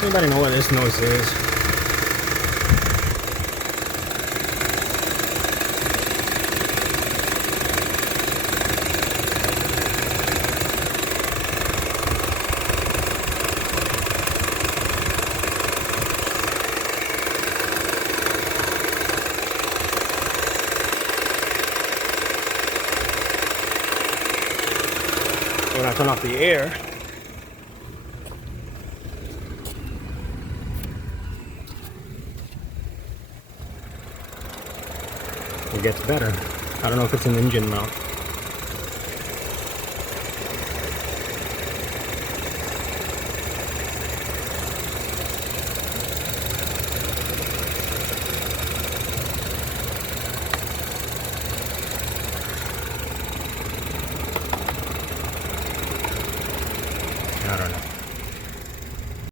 Anybody know what this noise is? When I turn off the air, it gets better. I don't know if it's an engine mount.